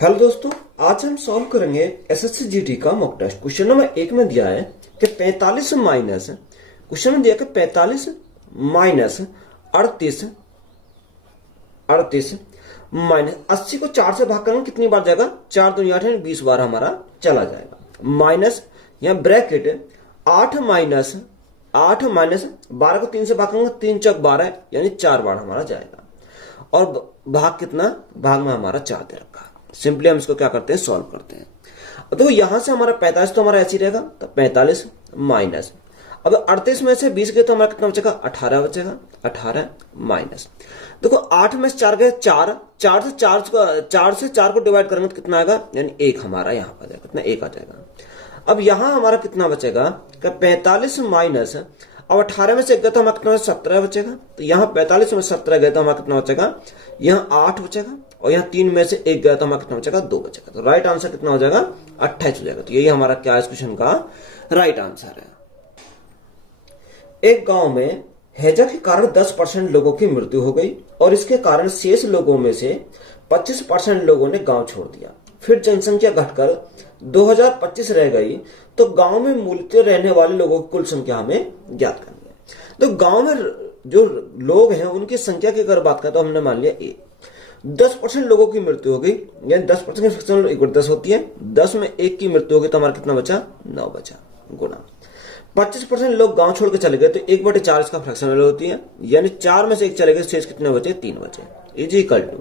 Hello दोस्तों, आज हम सॉल्व करेंगे एसएससी जीडी का मॉक टेस्ट। क्वेश्चन नंबर 1 में दिया है कि 45 माइनस क्वेश्चन में दिया कि 45 माइनस 38 माइनस 80 को 4 से भाग करेंगे कितनी बार जाएगा? 4 दूनी 8 यानी 20 बार हमारा चला जाएगा। माइनस यहाँ ब्रैकेट 8 माइनस 12 को 3 से भाग करेंगे 3 चौक 12 यानी 4 बार हमारा जाएगा। और भाग कितना? भाग में हमारा 4 दे रखा है। सिंपली हम इसको क्या करते हैं, सॉल्व करते हैं। देखो यहां से हमारा 45 तो हमारा ऐसे ही रहेगा, तो 45 माइनस अब 38 में से 20 गए तो हमारा कितना बचेगा? 18 बचेगा। 18 माइनस देखो 8 में से 4 गए 4 से 4 को डिवाइड करेंगे तो कितना आएगा? यानी 1 हमारा यहाँ पर जाएगा। कितना? 1 आ जाएगा। अब यहां हमारा कितना बचेगा? 45 माइनस अब 18 में से 1 गए तो हमारा कितना? 17 बचेगा। तो यहाँ 45 में 17 गए तो हमारा कितना बचेगा? यहाँ 8 बचेगा। और यहाँ 3 में से 1 गया तो हमारा कितना बचेगा? 2 बचेगा। तो राइट आंसर कितना हो जाएगा? 28 हो जाएगा। तो यही हमारा क्या इस क्वेश्चन का राइट आंसर है। एक गांव में हैजा के कारण 10% लोगों की मृत्यु हो गई और इसके कारण शेष लोगों में से 25% लोगों ने गांव छोड़ दिया। फिर जनसंख्या घटकर 2025 रह गई तो गांव में मूलतः रहने वाले लोगों की कुल संख्या हमें ज्ञात करनी है। तो गांव में जो लोग हैं उनकी संख्या की अगर बात करें तो हमने मान लिया 10% लोगों की मृत्यु हो गई, यानी 10% की फ्रैक्शन 1/10 होती है। 10 में 1 की मृत्यु हो गई तो हमारा कितना बचा? 9 बचा। गुना 25% लोग गांव छोड़ के चले गए तो 1/4 इसका फ्रैक्शन वैल्यू होती है, यानी 4 में से 1 चले गए, शेष कितने बचे? 3 बचे। इज इक्वल टू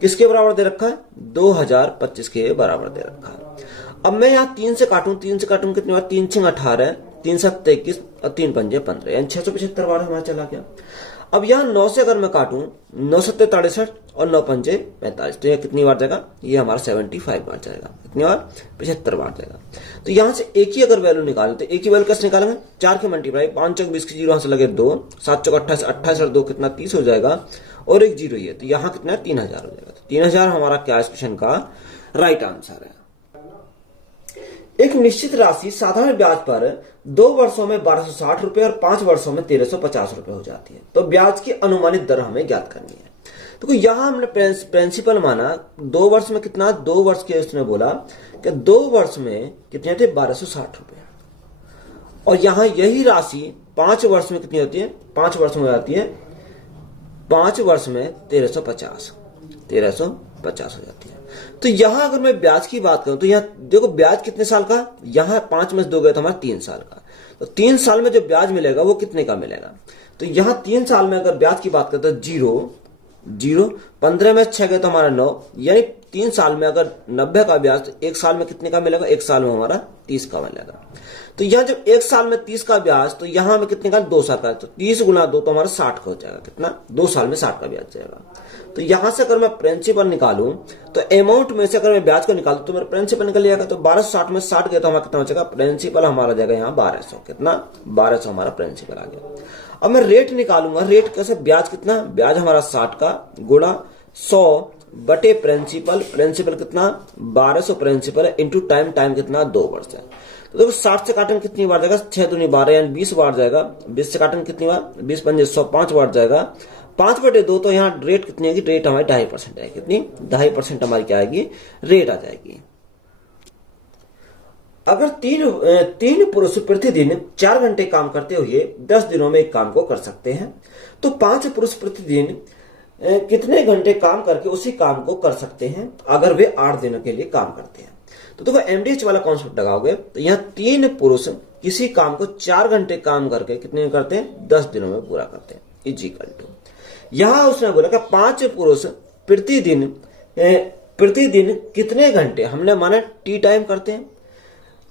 किसके बराबर दे रखा है? 2025 के बराबर दे रखा है। अब मैं यहाँ 3 से काटूं कितनी बार? 3 6 18, 3 7 21 और 3 पंजे 15, यानी 675 बार हमारा चला गया। अब यहाँ 9 से अगर मैं काटूं 9 7 63 और 9 पंजे 45, तो यह कितनी बार जाएगा? ये हमारा 75 बार जाएगा। कितनी बार? 75 बार जाएगा। तो यहां से एक ही अगर वैल्यू निकालें तो एक ही वैल्यू कैसे निकालेंगे? 4 के मल्टीप्लाई, 5 चौक 20 की 0 यहां से लगे 2, 7 चौक 28, 28 और 2 कितना? 30 हो जाएगा। और एक 0 ही है तो यहाँ कितना? 3000 हो जाएगा। तो 3000 हमारा क्या इस क्वेश्चन का राइट आंसर है। एक निश्चित राशि साधारण ब्याज पर 2 वर्षों में 1260 रुपए और 5 वर्षों में 1350 रुपए हो जाती है। तो ब्याज की अनुमानित दर हमें ज्ञात करनी है। तो यहां हमने प्रिंसिपल माना 2 वर्ष में कितना? 2 वर्ष के उसने बोला कि 2 वर्ष में कितने थे? 1260 रुपए। और यहां यही राशि 5 वर्ष में कितनी होती है? 5 वर्ष में आती है, 5 वर्ष में 1350 हो जाती है। तो यहां अगर मैं ब्याज की बात करूं तो यहां देखो ब्याज कितने साल का? यहां 5 में से 2 गए तो हमारा 3 साल का। तो 3 साल में जो ब्याज मिलेगा वो कितने का मिलेगा? तो यहां 3 साल में अगर ब्याज की बात करते तो 0, 15 में 6 गए तो हमारा 9, यानी 3 साल में अगर 90 का ब्याज तो 1 साल में कितने का मिलेगा? 1 साल में हमारा 30 का मिलेगा। तो यहां जब 1 साल में 30 का ब्याज तो यहां में कितने का? 2 साल का। तो 30 गुना 2 तो हमारा 60 का हो जाएगा। कितना? 2 साल में 60 का ब्याज जाएगा। तो यहां से अगर मैं प्रिंसिपल निकालूं तो अमाउंट में से अगर मैं ब्याज को निकालूं तो मेरा प्रिंसिपल निकल जाएगा। तो 1260 में 60 गया तो हमारा कितना बचेगा? प्रिंसिपल हमारा जाएगा यहाँ 1200। कितना? 1200 हमारा प्रिंसिपल आ गया। अब मैं रेट निकालूंगा। रेट कैसे? ब्याज कितना? ब्याज हमारा 60 का गुणा 100 बटे प्रिंसिपल। प्रिंसिपल कितना? 1200 प्रिंसिपल इंटू टाइम। टाइम कितना? 2 वर्ष है। तो देखो 60 से काटन कितनी बार जाएगा? 6 दूनी 12 यानी 20 बार जाएगा। 20 से काटन कितनी बार? 20 पंजे 100, 5 बार जाएगा। 5/2 तो यहाँ रेट कितनी आएगी? रेट हमारी 2.5% आएगी। कितनी? 2.5% हमारी क्या आएगी? रेट आ जाएगी। अगर तीन पुरुष प्रतिदिन 4 घंटे काम करते हुए 10 दिनों में एक काम को कर सकते हैं तो 5 पुरुष प्रतिदिन कितने घंटे काम करके उसी काम को कर सकते हैं अगर वे 8 दिनों के लिए काम करते हैं? तो देखो एमडीएच वाला कॉन्सेप्ट लगाओगे तो यहाँ 3 पुरुष किसी काम को 4 घंटे काम करके कितने करते हैं? 10 दिनों में पूरा करते हैं। इज इक्वल टू यहां उसने बोला कि 5 पुरुष प्रतिदिन कितने घंटे, हमने माना टी टाइम करते हैं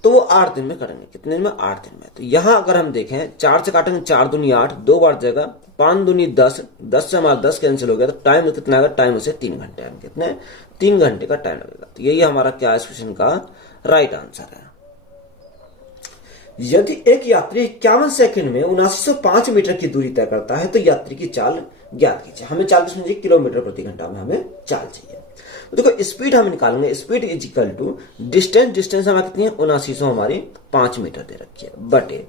तो वो 8 दिन में करेंगे। कितने दिन में? 8 दिन में। तो यहां अगर हम देखें 4 से काटेंगे 4 दूनी 8, 2 बार जाएगा। 5 दूनी 10, 10 से हमारा 10 कैंसिल हो गया तो टाइम कितना आएगा? टाइम उसे 3 घंटे आएंगे। कितने? 3 घंटे का टाइम लगेगा। तो यही हमारा क्या इस क्वेश्चन का राइट आंसर है। यदि एक यात्री 51 सेकंड में 7905 मीटर की दूरी तय करता है तो यात्री की चाल ज्ञात कीजिए। हमें चाल कितनी चाहिए? किलोमीटर प्रति घंटा में हमें चाल चाहिए। तो देखो स्पीड हम निकालेंगे। Speed is equal to distance हमारी कितनी है? 7900 हमारी 5 मीटर दे रखी है बटे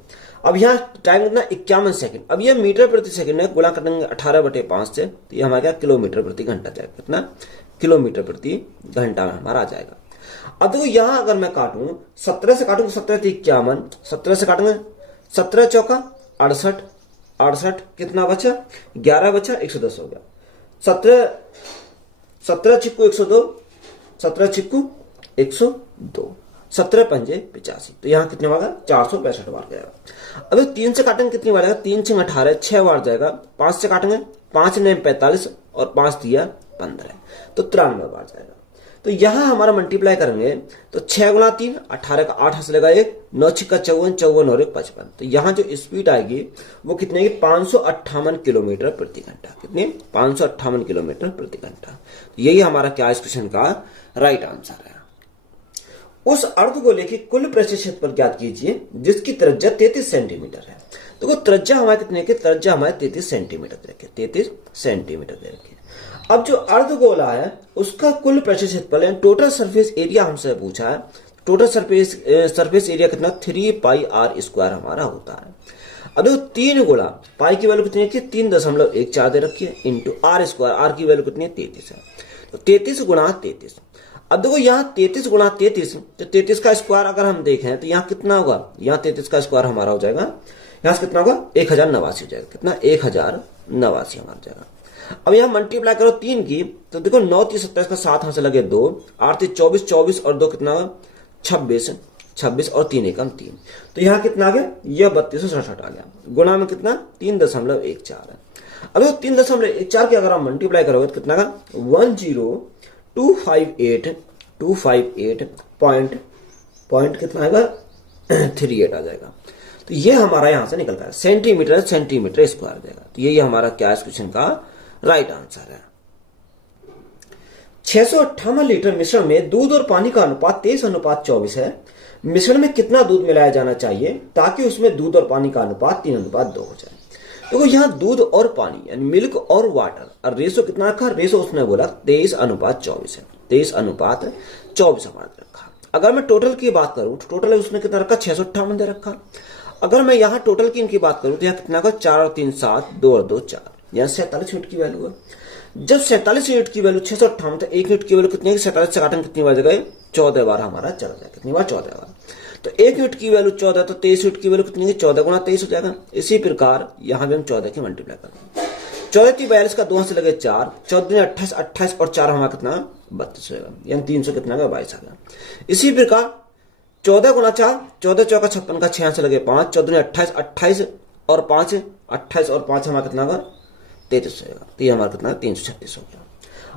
अब यहाँ टाइम कितना? 51 सेकंड। अब ये मीटर प्रति सेकंड है, गुणा करेंगे 18/5 से तो ये हमारा क्या? किलोमीटर प्रति घंटा जाएगा। कितना? किलोमीटर प्रति घंटा में हमारा आ जाएगा। अब देखो यहां अगर मैं काटूं 17 से काटूंगा 17 × 51, 17 से काटूंगा 17 चौका 68, 68 कितना बचा 11 बचा 110 हो गया। 17 छिक्कू 102, 17 छिक्कू 102, 17 पंजे 85, तो यहाँ कितने बार 465 बार जाएगा। अब 3 से काटेंगे कितनी बार जाएगा 3 × 18 6 बार जाएगा। 5 से काटेंगे 5 × 9 45 और 5 × 3 15, तो 93 बार जाएगा। तो यहां हमारा मल्टीप्लाई करेंगे तो 6 × 3 18 का 8 हाथ लगा 1, 9 छिक्का 54, 54 और 1 55, तो यहां जो स्पीड आएगी वो कितने की 558 किलोमीटर प्रति घंटा। कितने 558 किलोमीटर प्रति घंटा। यही हमारा क्या इस क्वेश्चन का राइट आंसर है। उस अर्धगोले की कुल पृष्ठ क्षेत्रफल ज्ञात कीजिए जिसकी त्रिज्या 33 सेंटीमीटर है। तो वो त्रिज्या हमारे कितने की त्रिज्या हमारे 33 सेंटीमीटर दे रखी, 33 सेंटीमीटर दे रखी। अब जो अर्धगोला है उसका कुल पृष्ठ क्षेत्रफल है, टोटल सरफेस एरिया हमसे पूछा है। टोटल सरफेस एरिया कितना 3πr² हमारा होता है। अब देखो 3 गुणा पाई की वैल्यू कितनी है 3.14 दे रखी है इंटू r², आर की वैल्यू कितनी है 33 है, तो 33 × 33। अब देखो यहाँ 33 × 33, तो 33 का स्क्वायर अगर हम देखें तो यहाँ कितना होगा, यहाँ 33 का स्क्वायर हमारा हो जाएगा, यहाँ से कितना होगा 1089 हो जाएगा। कितना 1089 हमारा जाएगा। अब यहाँ मल्टीप्लाई करो 3 की, तो देखो 9 × 27 का 7 हाथ से लगे 2, 8 × 24, 24 और 2 कितना 26, 26 और 3 × 3, तो यहाँ कितना आ गया यह 3267 आ गया। गुणा में कितना 3.14 है। अब 3.14 के अगर आप मल्टीप्लाई करोगे तो कितना का 10258 पॉइंट कितना आएगा 38 आ जाएगा। तो ये हमारा यहां से निकलता है सेंटीमीटर स्क्वायर जाएगा। तो यही हमारा क्या इस क्वेश्चन का राइट आंसर है। 658 लीटर मिश्रण में दूध और पानी का अनुपात 23:24 है। मिश्रण में कितना दूध मिलाया जाना चाहिए ताकि उसमें दूध और पानी का अनुपात 3:2 हो जाए। देखो यहाँ दूध और पानी यानी मिल्क और वाटर और रेशो कितना रखा, रेशो उसने बोला 23:24 है, 23:24 हमारा रखा। अगर मैं टोटल की बात करूं तो टोटल उसने कितना रखा 658 दे रखा। अगर मैं यहाँ टोटल की इनकी बात करूं तो यहाँ कितना का 4 और 3 7, 2 और 2 4, यहाँ 47 यूनिट की वैल्यू है। जब 47 यूनिट की वैल्यू 658 तो 1 यूनिट की वैल्यू कितनी है 47 से काटन कितनी बार जगह 14 बार हमारा चला जाएगा। कितनी बार 14 बार। तो 1 यूनिट की वैल्यू 14 तो 23 यूनिट की वैल्यू कितनी है 14 × 23 हो जाएगा। इसी प्रकार यहाँ भी हम 14 की मल्टीप्लाई करते हैं। 14 × 42 का 2 से लगे 4, 14 × 28, 28 और 4 हमारा कितना 32 होगा, यानी 300 कितना का 22 आ गया। इसी प्रकार 14 × 4, 14 चौका 56 का 6 से लगे 5, 14 × 28, 28 और 5, 28 और 5 हमारा कितना का 33 होगा। तो ये हमारा कितना 336 हो गया।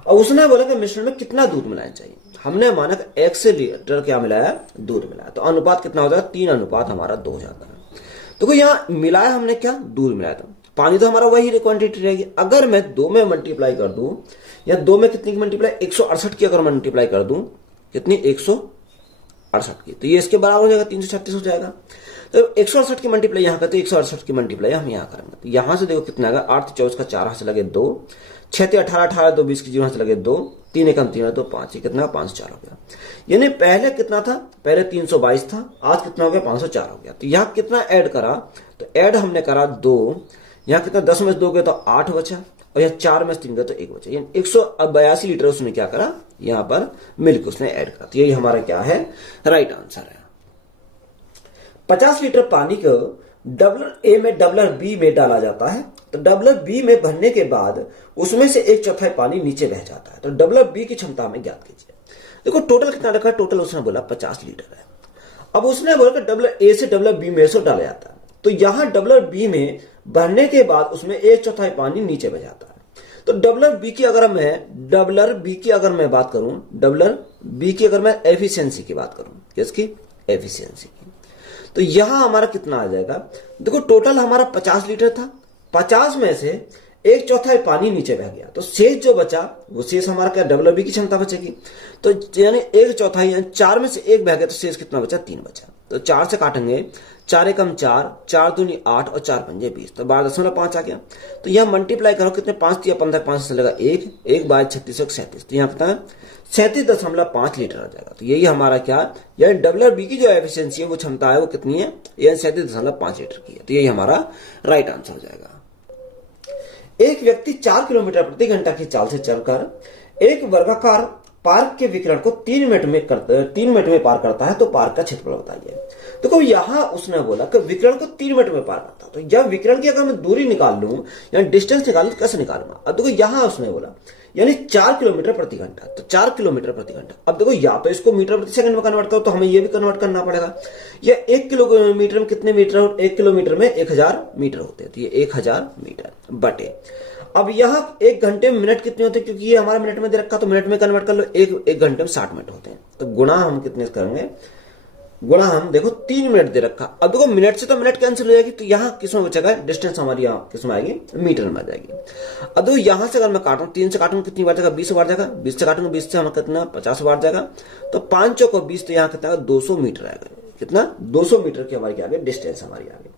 और उसने बोला कि मिश्रण में कितना दूध मिलाना चाहिए। हमने माना कि 1 लीटर क्या मिलाया दूध मिलाया, तो अनुपात कितना हो जाएगा 3 अनुपात हमारा 2 हो जाता है। देखो यहाँ मिलाया हमने क्या दूध मिलाया था, पानी तो हमारा वही क्वांटिटी रहेगी। अगर मैं 2 में मल्टीप्लाई कर दूं या 2 में कितनी की मल्टीप्लाई 168 की अगर मल्टीप्लाई कर दूं कितनी 168 की, तो ये इसके बराबर हो जाएगा 336 हो जाएगा। तो 168 की मल्टीप्लाई यहाँ करते 168 की मल्टीप्लाई हम यहाँ करेंगे। तो यहाँ से देखो कितना आएगा 8 × 24 का 4 हाथ से लगे 2, 6 × 18, 18 2 20 की 0 हाथ से लगे 2, 3 × 3 2 5, कितना 504 हो गया। यानी पहले कितना था, पहले 322 था, आज कितना हो गया 504 हो गया। तो यहाँ कितना ऐड करा, तो ऐड हमने करा 2, यहाँ कितना 10 में 2 गए तो 8 बचा, और यहाँ 4 में 3 गए तो 1 बचा, यानी 182 लीटर उसने क्या करा यहाँ पर मिल्क उसने ऐड करा। तो यही हमारा क्या है राइट आंसर है। 50 लीटर पानी को डबलर ए में डबलर बी में डाला जाता है। तो डबलर बी में भरने के बाद उसमें से 1/4 पानी नीचे बह जाता है। तो डबलर बी की क्षमता हमें ज्ञात कीजिए। देखो टोटल कितना रखा है, टोटल उसने बोला 50 लीटर है। अब उसने बोला कि डबलर ए से डबलर बी में से डाला जाता है। तो यहां डबलर बी में भरने के बाद उसमें 1/4 पानी नीचे बह जाता है। तो डबलर बी की अगर मैं बात करूं, डबलर बी की अगर मैं एफिशिएंसी की बात करूं, किसकी एफिशिएंसी की, तो यहां हमारा कितना आ जाएगा। देखो टोटल हमारा 50 लीटर था, 50 में से 1/4 पानी नीचे बह गया, तो शेष जो बचा वो शेष हमारा क्या डबलर बी की क्षमता बचेगी। तो यानी 1/4 यानी 4 में से 1 बह गया, तो शेष कितना बचा 3 बचा। तो 4 से काटेंगे 4 एकम 4, 4 दूनी 8 और 4 पंजे 20, तो 12.5 आ गया। तो यह मल्टीप्लाई करो कितने 5 या 15, 5 से लगा 1, 1 बाय 36 37, तो यहाँ कितना 37.5 लीटर आ जाएगा। तो यही हमारा क्या यानी डबलर बी की जो एफिशिएंसी है वो क्षमता है वो कितनी है, यानी 37.5 लीटर की है। तो यही हमारा राइट आंसर हो जाएगा। एक व्यक्ति 4 किलोमीटर प्रति घंटा की चाल से चलकर एक वर्गाकार पार्क के विकर्ण को 3 मिनट में पार करता है तो पार्क का क्षेत्रफल बताइए। देखो यहां उसने बोला कि विकर्ण को 3 मिनट में पार करता है, तो जब विकर्ण की अगर मैं दूरी निकाल लूं या डिस्टेंस निकाल लूं तो कैसे निकालूंगा। अब देखो यहां उसने बोला यानी 4 किलोमीटर प्रति घंटा, तो 4 किलोमीटर प्रति घंटा। अब देखो या तो इसको मीटर प्रति सेकंड में कन्वर्ट करो तो हमें ये भी कन्वर्ट करना पड़ेगा। या 1 किलोमीटर में कितने मीटर, 1 किलोमीटर में 1000 मीटर होते हैं, तो ये 1000 मीटर बटे। अब यहाँ 1 घंटे में मिनट कितने होते हैं, क्योंकि ये हमारा मिनट में दे रखा तो मिनट में कन्वर्ट कर लो। एक घंटे में 60 मिनट होते हैं, तो गुणा हम कितने करेंगे, गुणा हम देखो 3 मिनट दे रखा। अब देखो मिनट से तो मिनट कैंसिल हो जाएगी, तो यहाँ किसमें बचेगा, डिस्टेंस हमारी यहाँ किसमें आएगी, मीटर में आ जाएगी। अब देखो यहाँ से अगर मैं काटूं 3 से काटूंगा कितनी बार जाएगा, 20 बार जाएगा। 20 से काटूंगा 20 से हमें कितना 50 बार जाएगा, तो 5 चौको 20, तो यहाँ कितना 200 मीटर आएगा। कितना 200 मीटर की हमारी क्या आ गई, डिस्टेंस हमारी आ गई।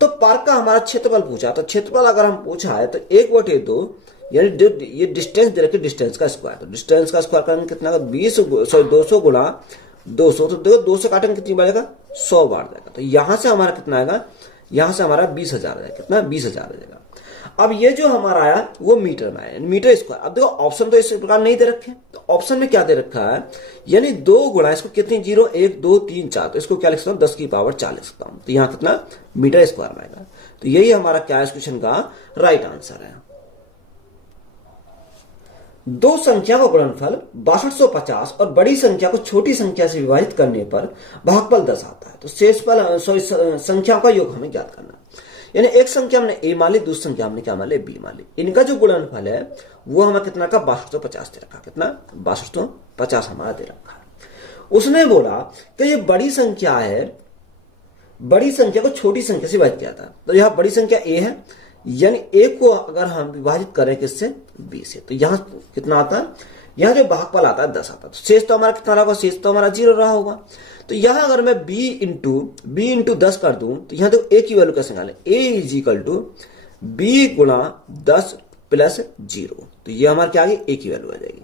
तो पार्क का हमारा क्षेत्रफल पूछा, तो क्षेत्रफल अगर हम पूछा है तो 1/2 यानी ये डिस्टेंस दे रखी, डिस्टेंस का स्क्वायर, तो डिस्टेंस का स्क्वायर करेंगे कितना 200 गुणा 200, तो देखो 200 काटेंगे कितनी बार जाएगा, 100 बार जाएगा। तो यहां से हमारा कितना आएगा, यहां से हमारा 20,000 आएगा। कितना 20,000 आ जाएगा। अब ये जो हमारा आया वो मीटर में आया, मीटर स्क्वायर। अब देखो ऑप्शन तो इस प्रकार नहीं दे रखे, तो ऑप्शन में क्या दे रखा है, यानी 2 गुणा इसको कितनी 0 1 2 3 4, तो इसको क्या लिख सकता हूं 10 की पावर 4 लिख सकता हूं। तो यहाँ कितना मीटर स्क्वायर में आएगा। तो यही हमारा क्या इस क्वेश्चन का राइट आंसर है। दो संख्या का गुणनफल 6250 और बड़ी संख्या को छोटी संख्या से विभाजित करने पर भागफल 10 आता है। तो शेषफल संख्याओं का योग हमें ज्ञात करना, यानी एक संख्या हमने ए मान ली, दूसरी संख्या हमने क्या मान ली, बी मान ली। इनका जो गुणनफल है वो हमें कितना का 6250 दे रखा। कितना 6250 हमारा दे रखा है। उसने बोला कि ये बड़ी संख्या है, बड़ी संख्या को छोटी संख्या से विभाजित किया था। तो यहां बड़ी संख्या ए है, यानी ए को अगर हम विभाजित करें किससे, बी से, तो यहां कितना आता है, यहां जो भागफल आता है 10 आता है। तो शेष तो हमारा कितना रहा, शेष तो हमारा 0 रहा होगा। तो यहां अगर मैं b इंटू 10 कर दूं तो यहां देखो a की वैल्यू कैसे निकालें, a is equal to B गुणा 10 प्लस 0, तो ये हमारे क्या आ गई, a की वैल्यू आ जाएगी।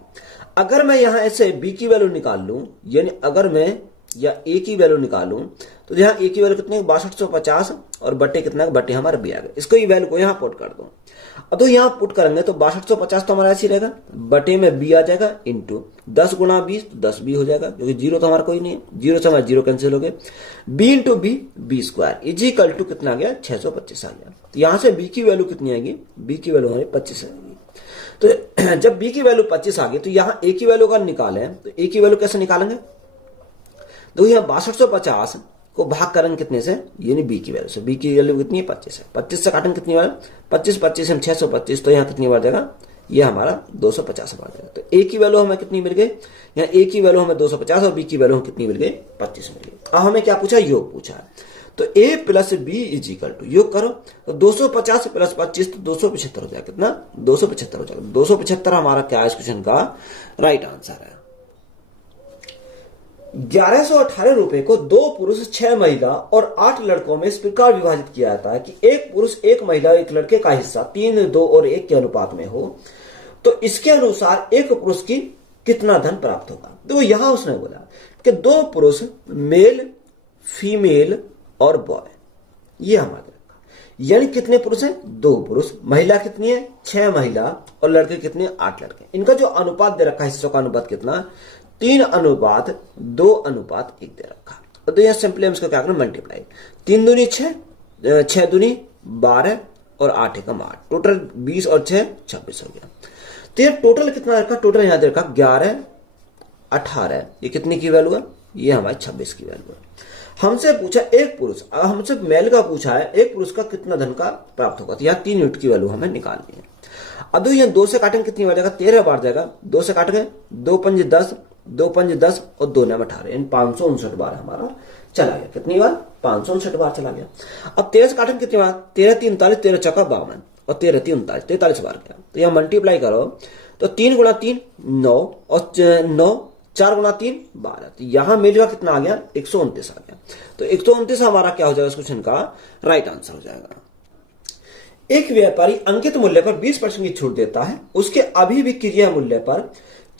अगर मैं यहां ऐसे b की वैल्यू निकाल लूं, यानी अगर मैं या a की वैल्यू निकालूं तो यहाँ a की वैल्यू कितनी 6250 और बटे कितना, बटे हमारा b आ गया। इसको ये वैल्यू को यहाँ पुट कर दो। अब तो यहाँ पुट करेंगे तो 6250 तो हमारा ऐसे रहेगा, बटे में b आ जाएगा इंटू 10 गुणा 20, तो 10 b हो जाएगा, क्योंकि 0 तो हमारा कोई नहीं है, 0 से हमारा 0 कैंसिल हो गए। b into B square is equal to कितना आ गया, 625 आ गया। तो यहाँ से b की वैल्यू कितनी आएगी, b की वैल्यू हमारी 25 आएगी। तो जब b की वैल्यू 25 आ गई तो यहाँ a की वैल्यू अगर निकालें तो a की वैल्यू कैसे निकालेंगे, तो यहाँ 6250 को भाग करेंगे कितने से, यानी b की वैल्यू से। b की वैल्यू कितनी है 25 है, 25 से काटेंगे कितनी बार, 25 हम 625, तो यहाँ कितनी बार जाएगा, ये हमारा 250 बार जाएगा। तो a की वैल्यू हमें कितनी मिल गई, यहाँ a की वैल्यू हमें 250 और b की वैल्यू हमें कितनी मिल गई, 25 मिल गई। अब हमें क्या पूछा, योग पूछा है। तो a plus B is equal to, योग करो तो 250 प्लस 25 तो 275 हो जाएगा। कितना 275 हो जाएगा। 275 हमारा क्या है इस क्वेश्चन का राइट आंसर है। 1118 रुपए को 2 पुरुष 6 महिला और 8 लड़कों में इस प्रकार विभाजित किया जाता है कि एक पुरुष 1 महिला 1 लड़के का हिस्सा 3 2 और 1 के अनुपात में हो, तो इसके अनुसार एक पुरुष की कितना धन प्राप्त होगा। तो यहां उसने बोला कि 2 पुरुष मेल फीमेल और बॉय, ये हमारे रखा, यानी कितने पुरुष हैं, 2 पुरुष, महिला कितनी है 6 महिला और लड़के कितने 8 लड़के। इनका जो अनुपात दे रखा है, हिस्सों का अनुपात कितना 3:2:1 दे रखा। तो यह सिंपली हम इसको क्या करें, मल्टीप्लाई, 3 दूनी 6, 6 दूनी 12 और 8 एकम 8, टोटल 20 और 6 26 हो गया। तो ये टोटल कितना रखा, टोटल यहां दे रखा 11 18, ये कितनी की वैल्यू है, ये हमारी 26 की वैल्यू है। हमसे पूछा एक पुरुष, अगर हमसे मेल का पूछा है एक पुरुष का कितना धन का प्राप्त होगा, तो यहाँ 3 यूनिट की वैल्यू हमें निकालनी है। अब यहाँ 2 से काटेंगे कितनी बार जाएगा, 13 बार जाएगा। 2 से काट गए 2 पंज 10, 2 पंज 10 और 2 9 18, इन 559 बार हमारा चला गया। कितनी बार, 559 बार चला गया। अब 13 से काटेंगे कितनी बार, 13 3 39, 13 चौका 52 और 13 3 39, 43 बार गया। तो यहाँ मल्टीप्लाई करो तो 3 गुणा 3 9 और 9, 4 गुणा 3 12, तो यहां मेल का कितना आ गया 129 आ गया। तो 129 हमारा क्या हो जाएगा इस क्वेश्चन का राइट आंसर हो जाएगा। एक व्यापारी अंकित मूल्य पर 20% की छूट देता है, उसके अभी भी क्रिया मूल्य पर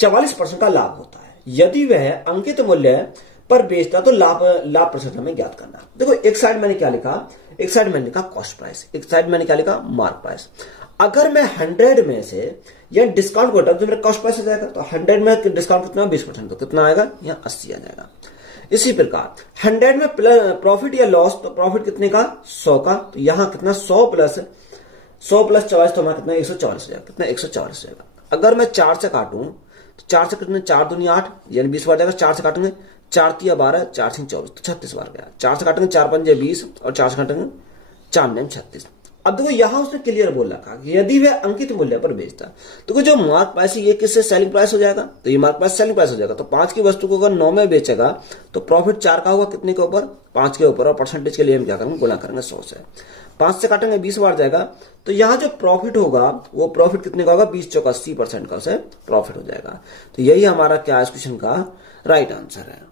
44% का लाभ होता है। यदि वह अंकित मूल्य पर बेचता तो लाभ प्रतिशत हमें ज्ञात करना। देखो एक साइड मैंने क्या लिखा, एक साइड मैंने लिखा कॉस्ट प्राइस, एक साइड मैंने क्या लिखा मार्क प्राइस। अगर मैं 100 में से या डिस्काउंट को हटा तो मेरा कॉस्ट प्राइस हो जाएगा, तो 100 में डिस्काउंट कितना 20%, तो कितना आएगा यहाँ 80 आ जाएगा। इसी प्रकार 100 में प्रॉफिट या लॉस, तो प्रॉफिट कितने का 100 का, तो यहाँ कितना 100 प्लस 44 तो हमारा कितना 144 हो जाएगा, कितना 144 हो जाएगा। अगर मैं 4 से काटूं तो 4 से कितने 4 दूनी 8 यानी 20 बार जाएगा। 4 से काटेंगे 4 तिया 12, 4 से 24 तो 36 बार गया। 4 से काटेंगे 4 पंजे 20 और 4 से काटेंगे 4 9 36। अब देखो यहां उसने क्लियर बोल रखा कि यदि वह अंकित मूल्य पर बेचता तो जो मार्क प्राइस है ये किससे सेलिंग प्राइस हो जाएगा, तो ये मार्क प्राइस सेलिंग प्राइस हो जाएगा। तो 5 की वस्तु को अगर 9 में बेचेगा तो प्रॉफिट 4 का होगा, कितने के ऊपर 5 के ऊपर, और परसेंटेज के लिए हम क्या करेंगे गुणा करेंगे 100 से। 5 से काटेंगे 20 बार जाएगा, तो यहाँ जो प्रॉफिट होगा वो प्रॉफिट कितने का होगा 20 चौका 80% का उसे प्रॉफिट हो जाएगा। तो यही हमारा क्या इस क्वेश्चन का राइट आंसर है।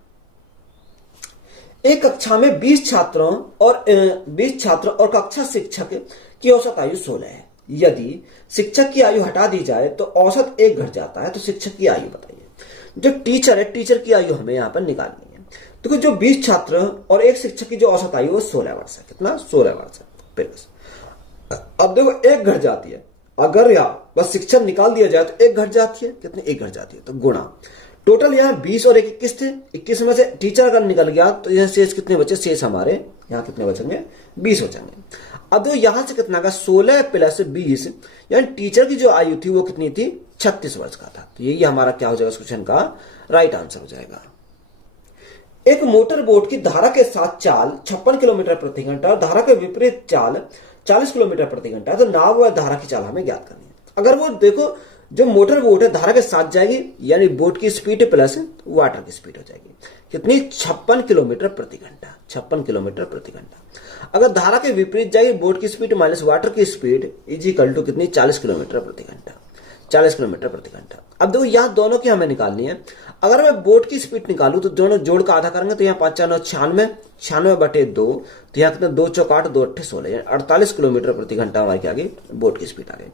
एक कक्षा में 20 छात्रों और कक्षा शिक्षक की औसत आयु 16 है। यदि शिक्षक की आयु हटा दी जाए तो औसत 1 घट जाता है, तो शिक्षक की आयु बताइए। जो टीचर है, टीचर की आयु हमें यहाँ पर निकालनी है। तो जो 20 छात्र और एक शिक्षक की जो औसत आयु वो 16 वर्ष है, कितना 16 वर्ष है। अब देखो 1 घट जाती है, अगर यहाँ बस शिक्षक निकाल दिया जाए तो 1 घट जाती है, कितने 1 घट जाती है, तो गुणा टोटल यहाँ 20 और 21 थे, 21 में से टीचर अगर निकल गया तो यह शेष कितने बचे, शेष हमारे यहाँ कितने बचेंगे 20 बचेंगे। अब तो यहां से कितना का 16 प्लस 20 यानी टीचर की जो आयु थी वो कितनी थी 36 वर्ष का था। तो यही हमारा क्या हो जाएगा इस क्वेश्चन का राइट आंसर हो जाएगा। एक मोटर बोट की धारा के साथ चाल 56 किलोमीटर प्रति घंटा और धारा के विपरीत चाल 40 किलोमीटर प्रति घंटा है, तो नाव व धारा की चाल हमें ज्ञात करनी है। अगर वो देखो जो मोटर बोट है धारा के साथ जाएगी यानी बोट की स्पीड प्लस वाटर की स्पीड हो जाएगी, कितनी 56 किलोमीटर प्रति घंटा, 56 किलोमीटर प्रति घंटा। अगर धारा के विपरीत जाएगी बोट की स्पीड माइनस वाटर की स्पीड इज इक्वल टू कितनी 40 किलोमीटर प्रति घंटा, 40 किलोमीटर प्रति घंटा। अब देखो यहाँ दोनों की हमें निकालनी है। अगर मैं बोट की स्पीड निकालू तो दोनों जोड़ का आधा करेंगे, तो यहाँ 5 4 9 96, 96 बटे 2, तो यहाँ कितना 2 चौक 8, 2 8 16 48 किलोमीटर प्रति घंटा हमारे आगे बोट की स्पीड आ गई।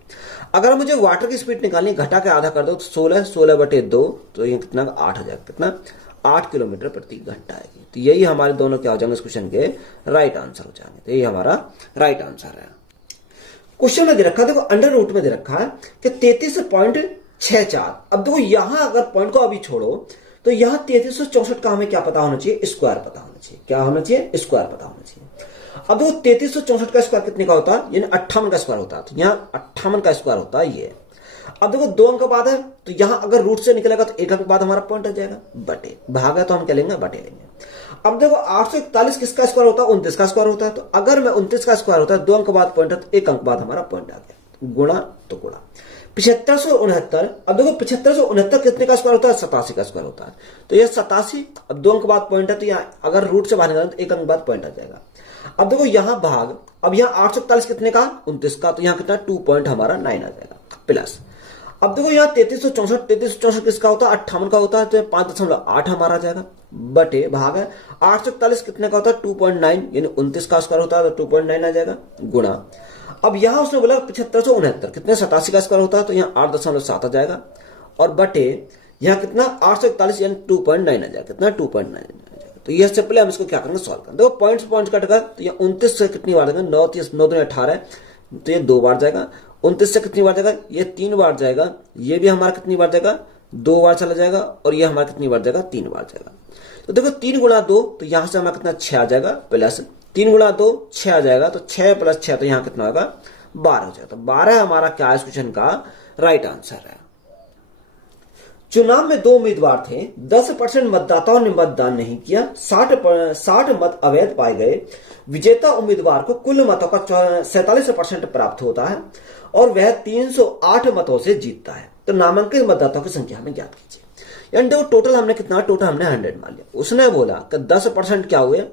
अगर मुझे वाटर की स्पीड निकालनी घटा के आधा कर दो तो 16 बटे 2, तो ये कितना 8 हो जाएगा, कितना 8 किलोमीटर प्रति घंटा आएगी। तो यही हमारे दोनों क्या हो जाएंगे इस क्वेश्चन के राइट आंसर हो जाएंगे। तो यही हमारा राइट आंसर है। क्वेश्चन में दे रखा है, देखो अंडर रूट में दे रखा है कि 33.64। अब देखो यहां अगर पॉइंट को अभी छोड़ो तो यहां 3364 का हमें क्या पता होना चाहिए, स्क्वायर पता होना चाहिए। क्या होना चाहिए, स्क्वायर पता होना चाहिए। अब देखो 3364 का स्क्वायर कितने का होता है, यानी 58 का स्क्वायर होता है, तो यहां 58 का स्क्वायर होता है ये। अब देखो 2 अंक बाद है तो यहां अगर रूट से निकलेगा तो 1 अंक बाद हमारा पॉइंट आ जाएगा, बटे भाग है तो हम क्या लेंगे, बटे लेंगे। अब देखो 841 किसका स्क्वायर होता है, 29 का स्क्वायर होता है, तो अगर मैं 29 का स्क्वायर होता है 2 अंक बाद पॉइंट है तो 1 अंक बाद हमारा पॉइंट आ गया, गुणा तो गुणा 7569। अब देखो 7569 कितने का स्क्वायर होता है, 87 का स्क्वायर होता है, तो यह 87। अब 2 अंक बाद पॉइंट है तो यहाँ अगर रूट से बाहर निकालें तो 1 अंक बाद पॉइंट आ जाएगा। अब देखो यहां भाग, अब यहाँ 841 कितने का 29 का, तो यहाँ कितना 2 पॉइंट हमारा 9 आ जाएगा प्लस। अब देखो यहाँ 3364 किसका होता है, 58 का होता है, तो 5.8 हमारा आ जाएगा, बटे भाग है 841 कितने का होता है 2.9 यानी 29 का स्क्वायर होता है तो 2.9 आ जाएगा, गुणा। अब यहां उसने बोला 7569 कितने 87 का स्क्वायर होता है, तो यहाँ 8.7 आ जाएगा, और बटे यहाँ कितना 841 यानी 2.9 आ जाएगा, कितना 2.9 आ जाएगा। तो यह से पहले हम इसको क्या करेंगे, सॉल्व करेंगे। देखो पॉइंट्स कटेगा तो यहाँ 29 से कितनी बार जाएगा, 9 2 18, तो ये 2 बार जाएगा। 29 से कितनी बार जाएगा, ये 3 बार जाएगा। ये भी हमारा कितनी बार जाएगा, 2 बार चला जाएगा, और ये हमारा कितनी बार जाएगा, 3 बार जाएगा। तो देखो 3 गुणा 2, तो यहां से हमारा कितना 6 आ जाएगा, प्लस 3 गुणा 2 6 आ जाएगा, तो 6 प्लस 6 तो यहाँ कितना होगा 12 हो जाएगा। तो 12 हमारा क्या इस क्वेश्चन का राइट आंसर है। चुनाव में 2 उम्मीदवार थे, 10% मतदाताओं ने मतदान नहीं किया, 60 मत अवैध पाए गए। विजेता उम्मीदवार को कुल मतों का 47% प्राप्त होता है और वह 308 मतों से जीतता है। तो नामांकित मतदाताओं की संख्या हमें ज्ञात कीजिए। यानी देखो टोटल हमने कितना, टोटल हमने 100 मान लिया। उसने बोला कि 10% क्या हुए,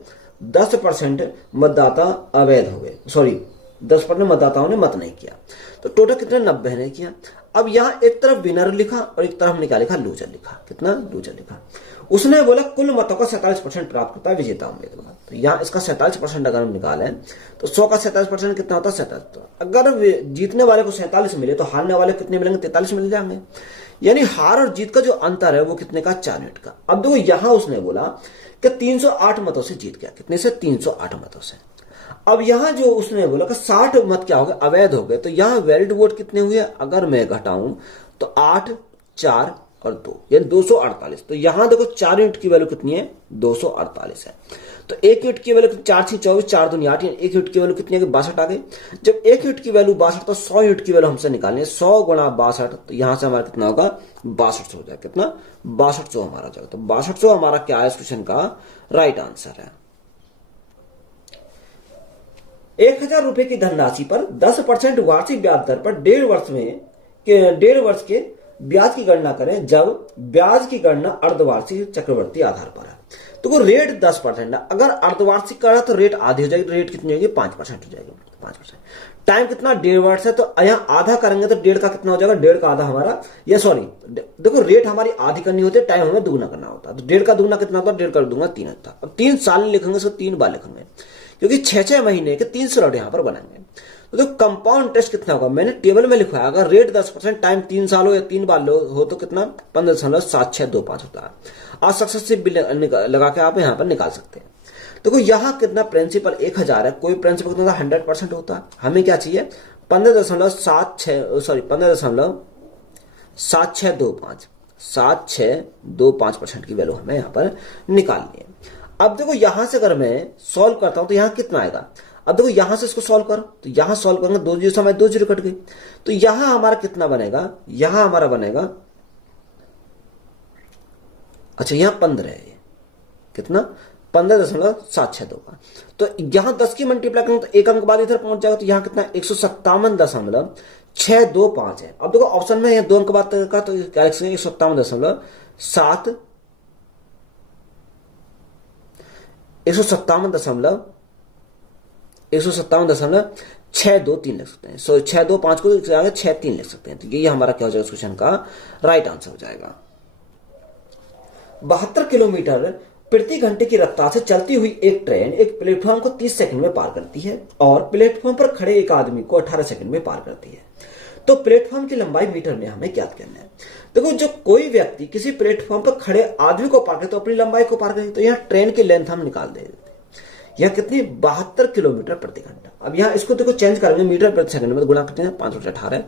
10% मतदाता अवैध हो गए, सॉरी 10% मतदाताओं ने मत नहीं किया, तो टोटल कितने 90 ने किया। अब यहां एक तरफ विनर लिखा और एक तरफ हमने क्या लिखा, लूजर लिखा, कितना लूजर लिखा। उसने बोला कुल मतों का 47% प्राप्त करता है विजेता उम्मीदवार, तो यहाँ इसका 47% अगर हम निकालें तो 100 का 47% कितना होता है 47। अगर जीतने वाले को 47 मिले तो हारने वाले कितने मिलेंगे, 43 मिल जाएंगे। यानी हार और जीत का जो अंतर है वो कितने का, 4 यूनिट का। अब देखो यहां उसने बोला कि 308 मतों से जीत गया, कितने से 308 मतों से। अब यहां जो उसने बोला कि 60 मत क्या हो गए, अवैध हो गए, तो यहां वैलिड वोट कितने हुए, अगर मैं घटाऊं तो 8, 4 और 2 यानी 248। तो यहां देखो 4 यूनिट की वैल्यू कितनी है, 248 है। तो 1 यूनिट की वैल्यू 4 6 24, 4 दूनी 8, 1 यूनिट की वैल्यू कितनी है, 62 आ गई। जब 1 यूनिट की वैल्यू 62, तो 100 यूनिट की वैल्यू हमसे निकालनी है, 100 गुणा 62, तो यहां से हमारा कितना होगा, 6200 हो जाएगा। कितना, 6200 हमारा हो जाएगा। तो 6200 हमारा क्या है, इस क्वेश्चन का राइट आंसर है। 1000 रुपए की धनराशि पर 10% वार्षिक ब्याज दर पर 1.5 वर्ष के ब्याज की गणना करें, जब ब्याज की गणना अर्धवार्षिक चक्रवर्ती आधार पर है। तो वो रेट 10% है, अगर अर्धवार्षिक का तो रेट आधी हो जाएगी, रेट कितनी होगी, 5% हो जाएगी, 5%। टाइम कितना, 1.5 वर्ष है, तो यहाँ आधा करेंगे तो 1.5 का कितना हो जाएगा, 1.5 का आधा हमारा, या सॉरी देखो रेट हमारी आधी करनी होती है, टाइम हमें दुगना करना होता है। तो 1.5 का दुगना कितना होता है, 1.5 कर दूंगा 3 होता। अब 3 साल लिखेंगे, उसको 3 बार लिखेंगे, क्योंकि 6-6 महीने के 3 स्लॉट यहां पर बनेंगे। तो कंपाउंड इंटरेस्ट कितना होगा, मैंने टेबल में लिखवाया, अगर रेट 10%, टाइम 3 साल हो या 3 बार हो तो कितना, 15.7625 होता है। और सक्सेसिव बिल लगा के आप यहां पर निकाल सकते हैं। देखो यहां कितना, प्रिंसिपल 1000 है, कोई प्रिंसिपल कितना 100% होता है, हमें क्या चाहिए, 15.7625 की वैल्यू हमें यहां पर निकालनी है। अब देखो यहां से अगर मैं सॉल्व करता हूं तो यहां कितना आएगा, अब देखो यहां से इसको सॉल्व करो, तो यहां सॉल्व करेंगे, 2 जीरो से हमारे 2 जीरो कट गई, तो यहां हमारा कितना बनेगा, यहां हमारा बनेगा, अच्छा यहां 15 है, कितना, 15.762। तो यहां 10 की मल्टीप्लाई करेंगे तो एक अंक बाद इधर पहुंच जाएगा, तो यहां कितना, 157.625 है। अब देखो ऑप्शन में 2 अंक बाद का, तो क्या लिख सकते हैं, 157.7 157.623 लिख सकते हैं। 625 को 63 लिख सकते हैं। तो ये हमारा क्या हो जाएगा, क्वेश्चन का राइट आंसर हो जाएगा। 72 किलोमीटर प्रति घंटे की रफ्तार से चलती हुई एक ट्रेन एक प्लेटफॉर्म को 30 सेकंड में पार करती है और प्लेटफॉर्म पर खड़े एक आदमी को 18 सेकंड में पार करती है। तो प्लेटफॉर्म की लंबाई मीटर में हमें ज्ञात करना है। देखो जो कोई व्यक्ति किसी प्लेटफॉर्म पर खड़े आदमी को पार करे तो अपनी लंबाई को पार करे, तो यहाँ ट्रेन की लेंथ हम निकाल देते हैं, यह कितनी, 72 किलोमीटर प्रति घंटा। अब यहाँ इसको देखो चेंज करेंगे, मीटर प्रति सेकंड में, तो गुणा करते हैं 5/18।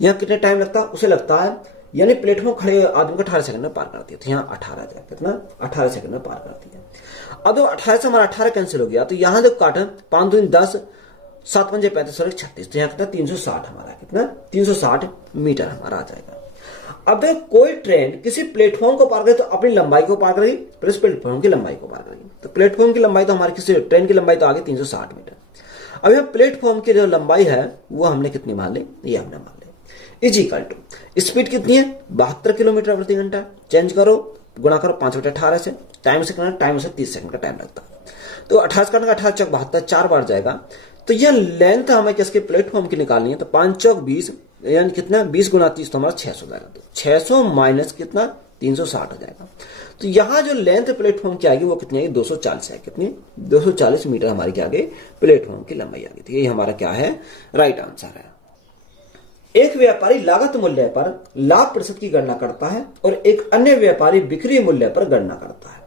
यहाँ कितने टाइम लगता है, उसे लगता है, यानी प्लेटफॉर्म खड़े आदमी को 18 सेकंड में पार करती है, तो यहाँ 18 कितना, 18 सेकंड में पार करती है। अब देखो 18 से हमारा 18 कैंसिल हो गया, तो यहाँ देखो काटा, 5 दूनी 10, 7 पंजे 35 और 36, तो यहाँ कितना, 360 हमारा, कितना, 360 मीटर हमारा आ जाएगा। अब देखो कोई ट्रेन किसी प्लेटफॉर्म को पार करे तो अपनी लंबाई को पार करेगी प्लस प्लेटफॉर्म की लंबाई को पार करेगी। तो प्लेटफॉर्म की लंबाई तो हमारी किसी ट्रेन की लंबाई तो आ गई 360 मीटर। अब यहाँ प्लेटफॉर्म की जो लंबाई है वो हमने कितनी मान ली, ये हमने मान ली, इज इक्वल टू स्पीड कितनी है, 72 किलोमीटर प्रति घंटा, चेंज करो, गुणा करो 5/18 से, टाइम से करना, टाइम से 30 सेकंड का टाइम लगता है। तो 28 करने का 18 चौक 72, 4 बार जाएगा। तो यह लेंथ हमें किसके प्लेटफॉर्म की निकालनी है, तो 5 चौक 20, यानी कितना, 20 गुणा 30 तो हमारा 600 जाएगा। तो 600 माइनस कितना, 360 हो जाएगा। तो यहां जो लेंथ प्लेटफॉर्म की आएगी वो कितनी आएगी, 240 है, कितनी, 240 मीटर हमारी क्या आ गई, प्लेटफॉर्म की लंबाई आ गई। तो ये हमारा क्या है, राइट आंसर है। एक व्यापारी लागत मूल्य पर लाभ प्रतिशत की गणना करता है और एक अन्य व्यापारी बिक्री मूल्य पर गणना करता है।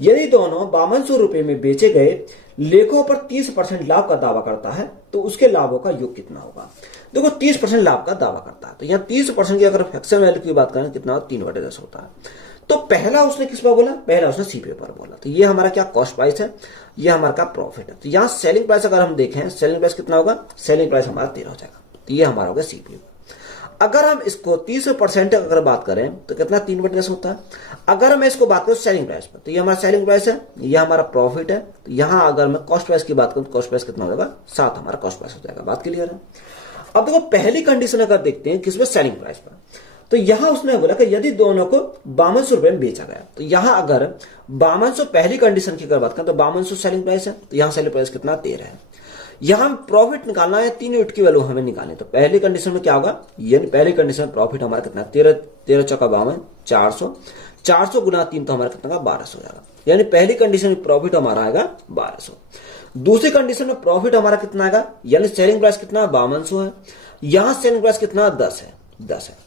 यदि दोनों 5200 रुपए में बेचे गए लेखों पर 30% लाभ का दावा करता है तो उसके लाभों का योग कितना होगा। देखो 30% लाभ का दावा करता है, तो यहाँ 30% की अगर फ्रैक्शन वैल्यू की बात करें कितना, 3/10 होता है। तो पहला उसने किस पर बोला, पहला उसने सीपीओ पर बोला। तो ये हमारा क्या कॉस्ट प्राइस है, ये हमारा क्या प्रॉफिट है। तो यहाँ सेलिंग प्राइस अगर हम देखें, सेलिंग प्राइस कितना होगा, सेलिंग प्राइस हमारा 13 हो जाएगा। तो ये हमारा होगा सीपीओ। अगर हम इसको 30% अगर बात करें तो कितना, 3/10 होता है। अगर मैं इसको बात करूं सेलिंग प्राइस पर, तो ये हमारा सेलिंग प्राइस है, ये हमारा प्रॉफिट है। तो यहां अगर मैं कॉस्ट प्राइस की बात करूं तो कॉस्ट प्राइस कितना हो जाएगा, 7 हमारा कॉस्ट प्राइस हो जाएगा। बात क्लियर है। अब देखो पहली कंडीशन अगर देखते हैं किसमें, सेलिंग प्राइस पर, तो यहां उसने बोला कि यदि दोनों को 5200 रुपए में बेचा गया, तो यहां अगर 5200 पहली कंडीशन की अगर बात करें तो 5200 सेलिंग प्राइस है, तो यहां सेलिंग प्राइस कितना, 13 है। यहां प्रॉफिट निकालना है, 3 यूनिट की वैल्यू हमें निकालनी। तो पहली कंडीशन में क्या होगा, यानी पहली कंडीशन में प्रॉफिट हमारा कितना, 13 चौका 52, 400 गुना 3 तो हमारा कितना, 1200 हो जाएगा। यानी पहली कंडीशन में प्रॉफिट हमारा आएगा 1200। दूसरी कंडीशन में प्रॉफिट हमारा कितना आएगा, यानी सेलिंग प्राइस कितना, 5200 है, यहां सेलिंग प्राइस कितना, 10 है।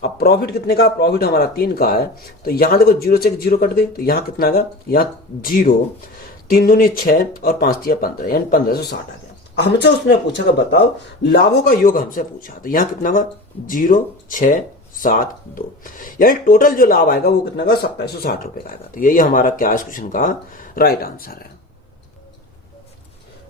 अब प्रॉफिट कितने का, प्रॉफिट हमारा 3 का है। तो यहां देखो 0 से 0 कट गई, तो यहां कितना आएगा, यहां 0, 3 दूनी 6 और 5 तिया 15, यानी 1560 आ गया। हमसे उसने पूछा कि बताओ लाभों का योग, हमसे पूछा। तो यहाँ कितना का 0, 6, 7, 2, यानी टोटल जो लाभ आएगा वो कितना का 2760 रुपए का आएगा। तो यही हमारा क्या इस क्वेश्चन का राइट आंसर है।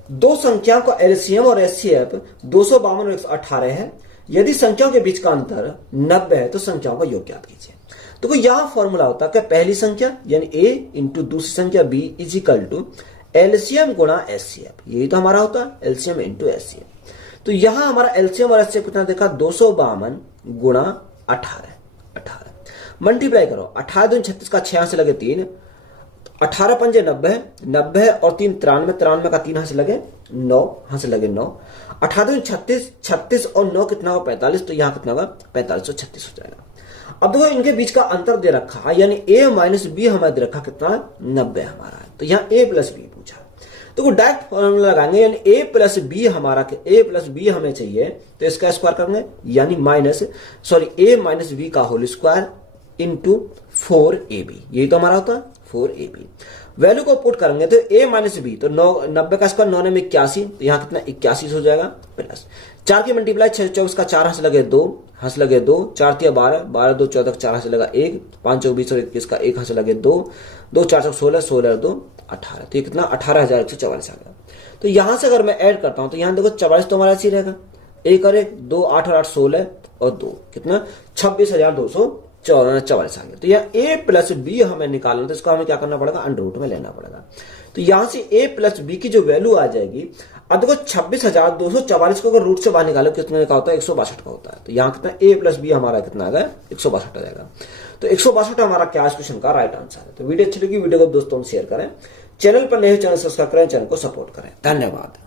दो संख्याओं का एलसीएम और एचसीएफ 252 और 118 है। यदि संख्याओं के बीच का अंतर 90 है तो संख्याओं का योग ज्ञात कीजिए। तो यहां फॉर्मूला होता है कि पहली संख्या यानी a इंटू दूसरी संख्या b is equal to LCM गुणा एचसीएफ। यही तो हमारा होता है एलसीएम इंटू एचसीएफ। तो यहां हमारा एलसीएम और एचसीएफ कितना देखा 252 गुणा 18 मल्टीप्लाई करो। 18 दूनी 36 का 6 से लगे 3, 18 पंजे 90 और 3 93 का 3 हाथ से लगे 9, हाथ से लगे 9, 18 दूनी 36 और 9 कितना होगा 45। तो यहाँ कितना होगा 4536 हो जाएगा। अब देखो इनके बीच का अंतर दे रखा है यानी a माइनस बी हमें दे रखा कितना 90 हमारा है। तो यहाँ a प्लस बी पूछा, तो वो डायरेक्ट फॉर्मूला लगाएंगे यानी a प्लस बी हमें चाहिए तो इसका स्क्वायर करेंगे यानी a माइनस बी का होल स्क्वायर इंटू 4ab। यही तो हमारा होता है 4ab। वैल्यू को पुट करेंगे तो a माइनस बी तो 90 का स्क्वायर 9 में 81, तो यहाँ कितना 81 हो जाएगा प्लस 4 की मल्टीप्लाई 6 24 का 4 हाथ से लगे 2, हाथ से लगे 2, 4 तिया 12, 12 2 14 4 हाथ से लगा 1, 5 24 20 और 21 का 1 हाथ से लगे 2, 2 4 16 16 2 18। तो ये कितना 18,144 आ गया। तो यहां से अगर मैं ऐड करता हूं तो यहां देखो 44 तो हमारा ऐसे ही रहेगा, 1 और 1 2 8 और 8 16 और 2 कितना 26,244 आ गया। तो यहाँ a प्लस बी हमें निकालना तो इसको हमें क्या करना पड़ेगा अंडर रूट में लेना पड़ेगा। तो यहां से a प्लस बी की जो वैल्यू आ जाएगी, अब देखो 26,244 को अगर रूट से बाहर निकालो कितने का होता है 162 का होता है। तो यहाँ कितना a प्लस बी हमारा कितना आ गया 162 आ जाएगा। तो 162 हमारा क्या इस क्वेश्चन का राइट आंसर है। तो वीडियो अच्छी लगी वीडियो को दोस्तों में शेयर करें, चैनल पर नए हो चैनल सब्सक्राइब करें, चैनल को सपोर्ट करें। धन्यवाद।